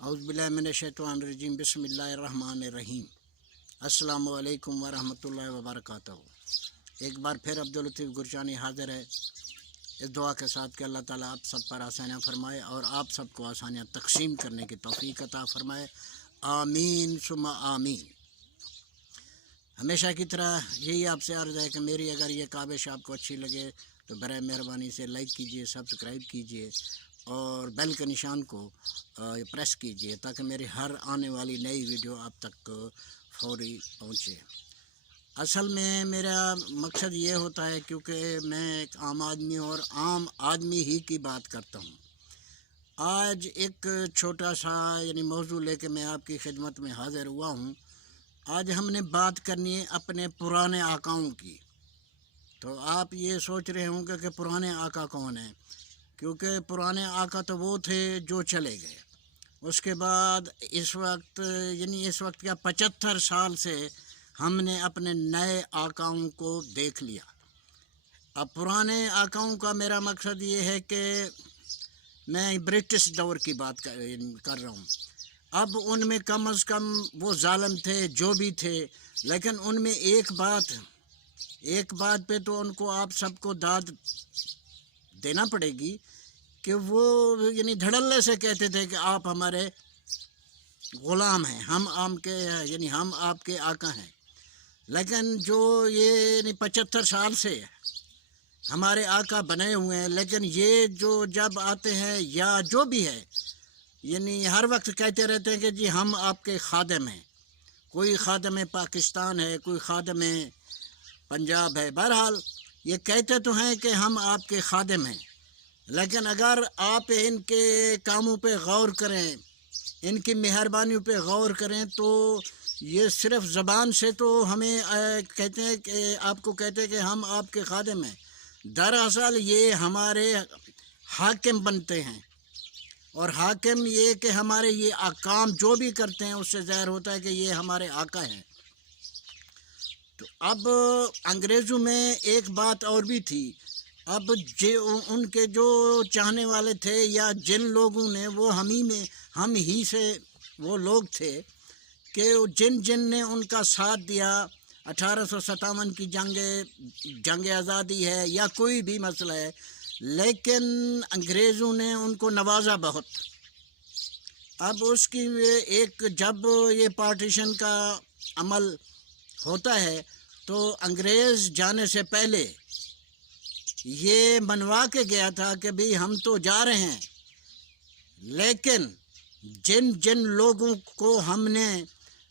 औज़ुबिल्लाहि मिनश्शैतानिर्रजीम बिस्मिल्लाहिर्रहमानिर्रहीम। अस्सलामु अलैकुम वरहमतुल्लाहि वबरकातुहू। एक बार फिर अब्दुल लतीफ़ गुरजानी हाज़िर है इस दुआ के साथ कि अल्लाह ताला आप सब पर आसानियाँ फरमाए और आप सबको आसानियाँ तक़सीम करने की तौफ़ीक़ अता फरमाए। आमीन सुम्मा आमीन। हमेशा की तरह यही आपसे अर्ज़ है कि मेरी अगर ये काविश आपको अच्छी लगे तो बराए मेहरबानी से लाइक कीजिए, सब्सक्राइब कीजिए और बेल के निशान को प्रेस कीजिए ताकि मेरी हर आने वाली नई वीडियो आप तक फौरी पहुँचे। असल में मेरा मकसद ये होता है क्योंकि मैं एक आम आदमी और आम आदमी ही की बात करता हूँ। आज एक छोटा सा मौजू लेके मैं आपकी खिदमत में हाज़िर हुआ हूँ। आज हमने बात करनी है अपने पुराने आकाओं की। तो आप ये सोच रहे होंगे कि पुराने आका कौन हैं, क्योंकि पुराने आका तो वो थे जो चले गए। उसके बाद इस वक्त क्या 75 साल से हमने अपने नए आकाओं को देख लिया। अब पुराने आकाओं का मेरा मकसद ये है कि मैं ब्रिटिश दौर की बात कर रहा हूँ। अब उनमें कम से कम वो जालिम थे जो भी थे, लेकिन उनमें एक बात पे तो उनको आप सबको दाद देना पड़ेगी कि वो धड़ल्ले से कहते थे कि आप हमारे ग़ुलाम हैं, हम आपके आका हैं। लेकिन जो ये 75 साल से हमारे आका बने हुए हैं, लेकिन ये जो जब आते हैं या जो भी है हर वक्त कहते रहते हैं कि जी हम आपके खादिम हैं। कोई खादिम पाकिस्तान है, कोई खादिम पंजाब है। बहरहाल ये कहते तो हैं कि हम आपके खादिम हैं, लेकिन अगर आप इनके कामों पे गौर करें, इनकी मेहरबानियों पे गौर करें तो ये सिर्फ़ ज़बान से तो हमें कहते हैं कि आपको कहते हैं कि हम आपके खादिम हैं। दरअसल ये हमारे हाकिम बनते हैं, और हाकिम ये कि हमारे ये काम जो भी करते हैं उससे ज़ाहिर होता है कि ये हमारे आका हैं। तो अब अंग्रेज़ों में एक बात और भी थी। अब उनके जो चाहने वाले थे या जिन लोगों ने वो हम ही से वो लोग थे कि जिन ने उनका साथ दिया 1857 की जंग आज़ादी है या कोई भी मसला है, लेकिन अंग्रेज़ों ने उनको नवाजा बहुत। अब उसकी जब ये पार्टीशन का अमल होता है तो अंग्रेज़ जाने से पहले ये मनवा के गया था कि भाई हम तो जा रहे हैं, लेकिन जिन लोगों को हमने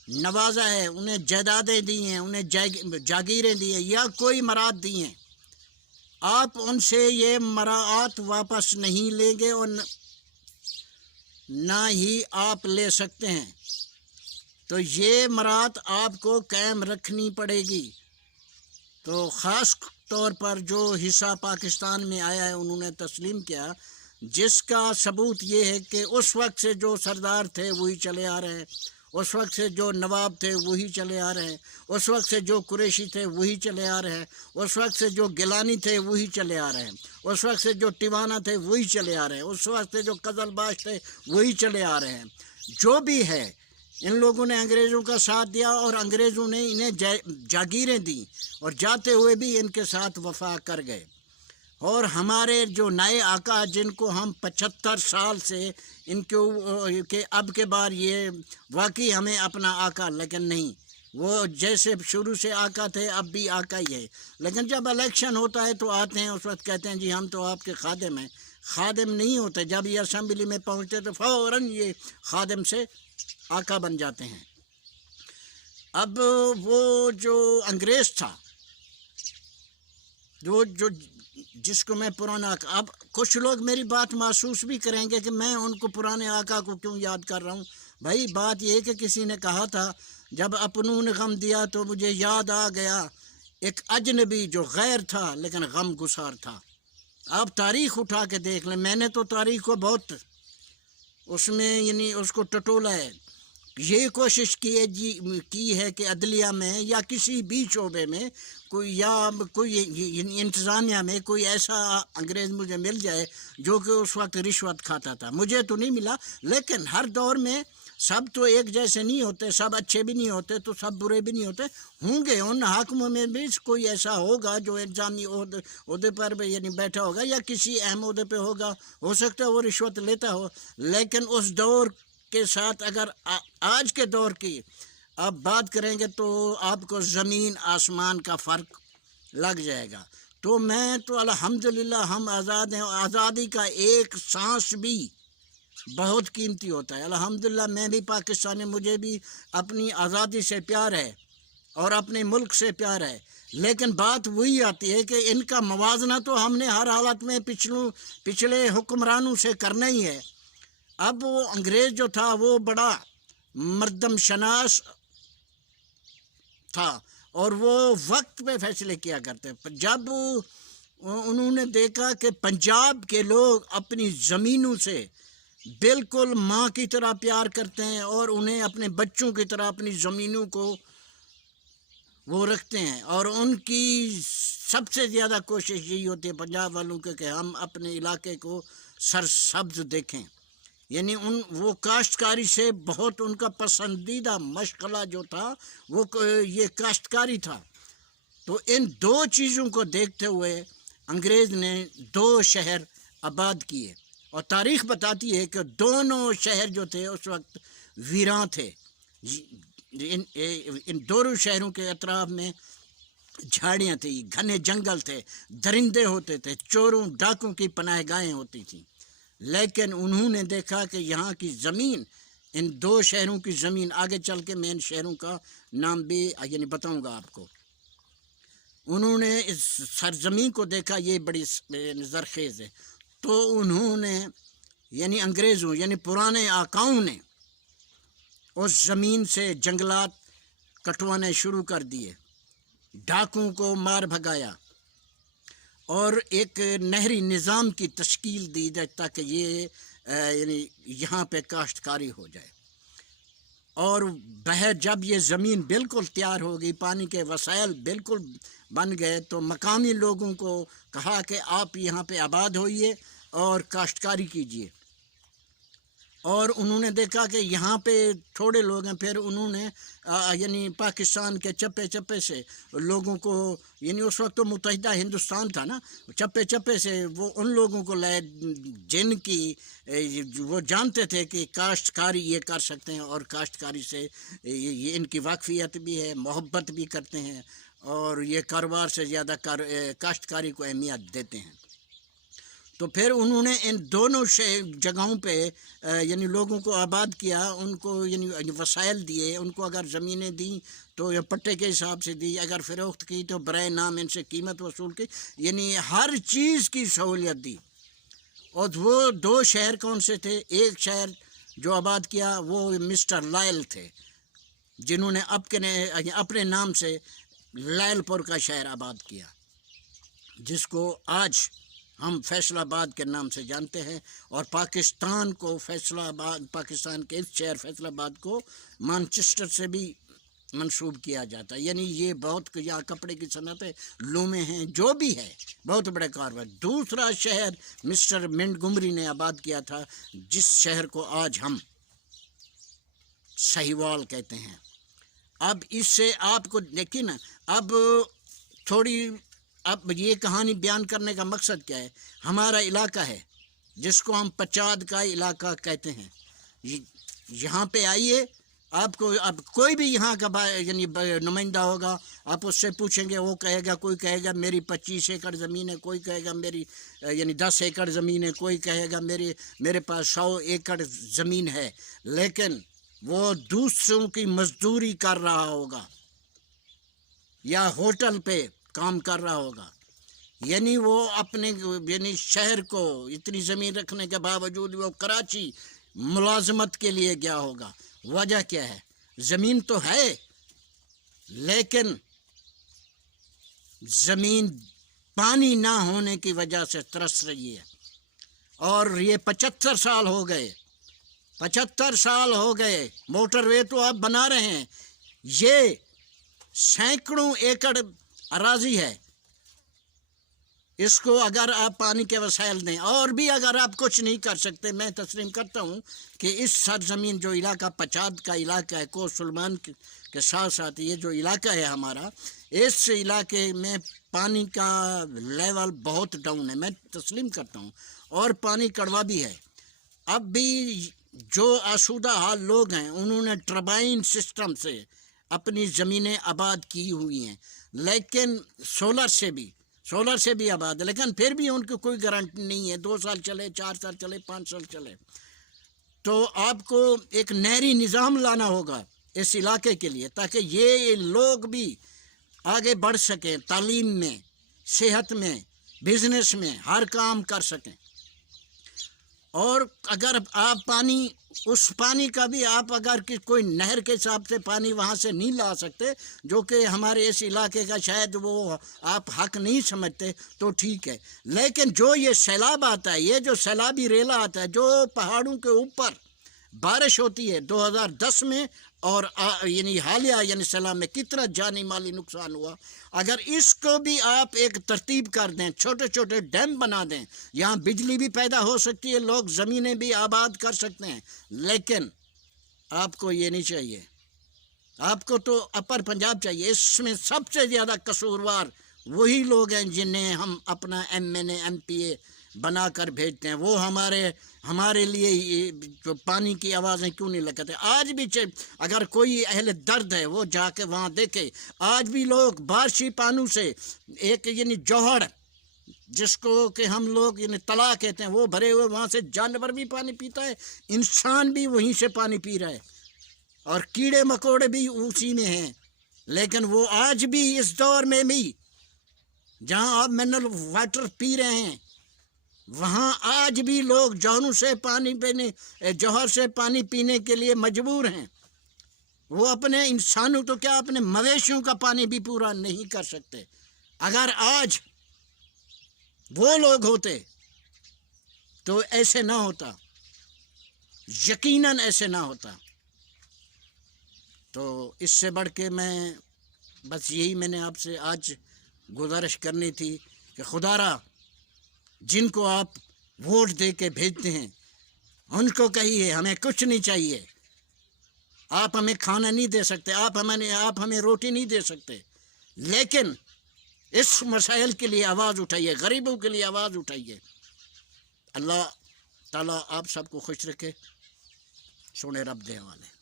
नवाजा है, उन्हें जायदादें दी हैं, उन्हें जागीरें दी हैं या कोई मराद दी हैं, आप उनसे ये मराआत वापस नहीं लेंगे और ना ही आप ले सकते हैं। तो ये मरात आपको कायम रखनी पड़ेगी। तो ख़ास तौर पर जो हिस्सा पाकिस्तान में आया है उन्होंने तस्लीम किया, जिसका सबूत ये है कि उस वक्त से जो सरदार थे वही चले आ रहे हैं, उस वक्त से जो नवाब थे वही चले आ रहे हैं, उस वक्त से जो कुरैशी थे वही चले आ रहे हैं, उस वक्त से जो गिलानी थे वही चले आ रहे हैं, उस वक्त से जो टिवाना थे वही चले आ रहे हैं, उस वक्त से जो कज़लबाश थे वही चले आ रहे हैं। जो भी है, इन लोगों ने अंग्रेज़ों का साथ दिया और अंग्रेज़ों ने इन्हें जागीरें दी और जाते हुए भी इनके साथ वफा कर गए। और हमारे जो नए आका जिनको हम 75 साल से के अब के बार ये वाकई हमें अपना आका, लेकिन नहीं, वो जैसे शुरू से आका थे अब भी आका ही है। लेकिन जब इलेक्शन होता है तो आते हैं, उस वक्त कहते हैं जी हम तो आपके खादिम हैं। खादिम नहीं होते, जब ये असम्बली में पहुँचते तो फ़ौरन ये खादिम से आका बन जाते हैं। अब वो जो अंग्रेज़ था जो जिसको मैं पुराना आका, अब कुछ लोग मेरी बात महसूस भी करेंगे कि मैं उनको पुराने आका को क्यों याद कर रहा हूँ। भाई बात ये कि किसी ने कहा था जब अपनों ने गम दिया तो मुझे याद आ गया एक अजनबी जो गैर था लेकिन गम गुसार था। आप तारीख़ उठा के देख लें, मैंने तो तारीख़ को बहुत उसमें उसको टटोला है یہ کوشش کی ہے کہ عدلیہ میں یا کسی بھی شعبے میں کوئی انتظامیہ میں کوئی ایسا انگریز مجھے مل جائے جو کہ اس وقت رشوت کھاتا تھا. مجھے تو نہیں ملا، لیکن ہر دور میں سب تو ایک جیسے نہیں ہوتے، سب اچھے بھی نہیں ہوتے تو سب برے بھی نہیں ہوتے. ہوں گے ان حاکموں میں بھی کوئی ایسا ہوگا جو انتظامی عہدے پر بیٹھا ہوگا یا کسی اہم عہدے پہ ہوگا، ہو سکتا ہے وہ رشوت لیتا ہو. لیکن اس دور کے ساتھ اگر آج کے دور کی آپ بات کریں گے تو آپ کو زمین آسمان کا فرق لگ جائے گا. تو میں تو الحمدللہ ہم آزاد ہیں. آزادی کا ایک سانس بھی بہت قیمتی ہوتا ہے. الحمدللہ میں بھی پاکستانی، مجھے بھی اپنی آزادی سے پیار ہے اور اپنے ملک سے پیار ہے. لیکن بات وہی آتی ہے کہ ان کا موازنہ تو ہم نے ہر حالت میں پچھلے حکمرانوں سے کرنا ہی ہے. اب وہ انگریز جو تھا وہ بڑا مردم شناس تھا اور وہ وقت پہ فیصلے کیا کرتے. جب انہوں نے دیکھا کہ پنجاب کے لوگ اپنی زمینوں سے بالکل ماں کی طرح پیار کرتے ہیں اور انہیں اپنے بچوں کی طرح اپنی زمینوں کو وہ رکھتے ہیں، اور ان کی سب سے زیادہ کوشش یہی ہوتی ہے پنجاب والوں کے کہ ہم اپنے علاقے کو سرسبز دیکھیں. یعنی وہ کاشتکاری سے بہت ان کا پسندیدہ مشغلہ جو تھا وہ یہ کاشتکاری تھا. تو ان دو چیزوں کو دیکھتے ہوئے انگریز نے 2 شہر آباد کیے، اور تاریخ بتاتی ہے کہ دونوں شہر جو تھے اس وقت ویراں تھے. ان دونوں شہروں کے اطراف میں جھاڑیاں تھیں، گھنے جنگل تھے، درندے ہوتے تھے، چوروں ڈاکوں کی پناہ گاہیں ہوتی تھیں. لیکن انہوں نے دیکھا کہ یہاں کی زمین، ان 2 شہروں کی زمین، آگے چل کے میں ان شہروں کا نام بھی بتاؤں گا آپ کو. انہوں نے اس سرزمین کو دیکھا یہ بڑی زرخیز ہے. تو انہوں نے انگریزوں پرانے آقاؤں نے اس زمین سے جنگلات کٹوانے شروع کر دیے، ڈاکوں کو مار بھگایا اور ایک نہری نظام کی تشکیل دی تاکہ یہ یہاں پہ کاشتکاری ہو جائے. اور جب یہ زمین بالکل تیار ہو گئی، پانی کے وسائل بالکل بن گئے، تو مقامی لوگوں کو کہا کہ آپ یہاں پہ آباد ہوئیے اور کاشتکاری کیجیے. اور انہوں نے دیکھا کہ یہاں پہ تھوڑے لوگ ہیں، پھر انہوں نے پاکستان کے چپے چپے سے لوگوں کو، اس وقت تو متحدہ ہندوستان تھا نا، چپے چپے سے وہ ان لوگوں کو لائے جن کی وہ جانتے تھے کہ کاشتکاری یہ کر سکتے ہیں اور کاشتکاری سے یہ ان کی واقفیت بھی ہے، محبت بھی کرتے ہیں اور یہ کاروبار سے زیادہ کاشتکاری کو اہمیت دیتے ہیں. تو پھر انہوں نے ان دونوں جگہوں پہ لوگوں کو آباد کیا، ان کو وسائل دیے. ان کو اگر زمینیں دیں تو پٹے کے حساب سے دی، اگر فروخت کی تو برائے نام ان سے قیمت وصول کی، ہر چیز کی سہولیت دی. اور وہ 2 شہر کون سے تھے؟ ایک شہر جو آباد کیا وہ مسٹر لائل تھے، جنہوں نے اپنے نام سے لائل پور کا شہر آباد کیا، جس کو آج ہم فیصل آباد کے نام سے جانتے ہیں. اور پاکستان کو پاکستان کے اس شہر فیصل آباد کو مانچسٹر سے بھی منسوب کیا جاتا ہے. یہ بہت یہاں کپڑے کی صنعت ہے، لومے ہیں، جو بھی ہے بہت بڑے کاروبار. دوسرا شہر مسٹر منٹگمری نے آباد کیا تھا، جس شہر کو آج ہم سہیوال کہتے ہیں. اب اس سے آپ کو دیکھیں نا، اب یہ کہانی بیان کرنے کا مقصد کیا ہے؟ ہمارا علاقہ ہے جس کو ہم پچاد کا علاقہ کہتے ہیں. یہاں پہ آئیے، آپ کو اب کوئی بھی یہاں کا نمائندہ ہوگا، آپ اس سے پوچھیں گے، وہ کہے گا، کوئی کہے گا میری 25 ایکڑ زمین ہے، کوئی کہے گا میری 10 ایکڑ زمین ہے، کوئی کہے گا میرے پاس 100 ایکڑ زمین ہے. لیکن وہ دوسروں کی مزدوری کر رہا ہوگا یا ہوٹل پہ کام کر رہا ہوگا. وہ اپنے شہر کو اتنی زمین رکھنے کے باوجود وہ کراچی ملازمت کے لیے گیا ہوگا. وجہ کیا ہے؟ زمین تو ہے لیکن زمین پانی نہ ہونے کی وجہ سے ترس رہی ہے. اور یہ 75 سال ہو گئے 75 साल हो गए, मोटर वे तो आप बना रहे हैं, ये सैकड़ों एकड़ अराजी है, इसको अगर आप पानी के वसाइल दें और भी अगर आप कुछ नहीं कर सकते, मैं तस्लीम करता हूँ कि इस सरजमीन जो इलाका पचाद का इलाका है, को सुलेमान के साथ साथ ये जो इलाका है हमारा, इस इलाके में पानी का लेवल बहुत डाउन है, मैं तस्लीम करता हूँ, और पानी कड़वा भी है। अब भी जो आसूदा हाल लोग हैं उन्होंने टर्बाइन सिस्टम से अपनी ज़मीनें आबाद की हुई हैं, लेकिन सोलर से भी आबाद है, लेकिन फिर भी उनको कोई गारंटी नहीं है, 2 साल चले, 4 साल चले, 5 साल चले। तो आपको एक नहरी निज़ाम लाना होगा इस इलाके के लिए, ताकि ये लोग भी आगे बढ़ सकें, तालीम में, सेहत में, बिज़नेस में, हर काम कर सकें। और अगर आप पानी, उस पानी का भी आप अगर कि कोई नहर के हिसाब से पानी वहाँ से नहीं ला सकते, जो कि हमारे इस इलाके का शायद वो आप हक नहीं समझते, तो ठीक है। लेकिन जो ये सैलाब आता है, ये जो सैलाबी रेला आता है, जो पहाड़ों के ऊपर बारिश होती है 2010 में और यानी हालिया यानी सैलाब में कितना जानी माली नुकसान हुआ, अगर इसको भी आप एक तरतीब कर दें, छोटे छोटे डैम बना दें, यहाँ बिजली भी पैदा हो सकती है, लोग ज़मीनें भी आबाद कर सकते हैं। लेकिन आपको ये नहीं चाहिए, आपको तो अपर पंजाब चाहिए। इसमें सबसे ज़्यादा कसूरवार वही लोग हैं जिन्हें हम अपना MNA MPA बना कर भेजते हैं। वो हमारे लिए जो पानी की आवाज़ें क्यों नहीं लगाते? आज भी अगर कोई अहले दर्द है वो जाके वहाँ देखे, आज भी लोग बारिशी पानी से एक यानी जौहर जिसको कि हम लोग यानी तला कहते हैं, वो भरे हुए, वहाँ से जानवर भी पानी पीता है, इंसान भी वहीं से पानी पी रहा है, और कीड़े मकोड़े भी उसी में हैं। लेकिन वो आज भी इस दौर में भी जहाँ आप मिनरल वाटर पी रहे हैं, वहाँ आज भी लोग जौहरों से पानी पीने, जौहर से पानी पीने के लिए मजबूर हैं। वो अपने इंसानों तो क्या, अपने मवेशियों का पानी भी पूरा नहीं कर सकते। अगर आज वो लोग होते तो ऐसे ना होता, यकीनन ऐसे ना होता। तो इससे बढ़ के मैं बस यही मैंने आपसे आज गुजारिश करनी थी कि खुदारा जिनको आप वोट दे के भेजते हैं उनको कहिए हमें कुछ नहीं चाहिए, आप हमें खाना नहीं दे सकते, आप हमें रोटी नहीं दे सकते, लेकिन इस मसाइल के लिए आवाज़ उठाइए, गरीबों के लिए आवाज़ उठाइए। अल्लाह ताला आप सबको खुश रखे, सोने रब दे वाले।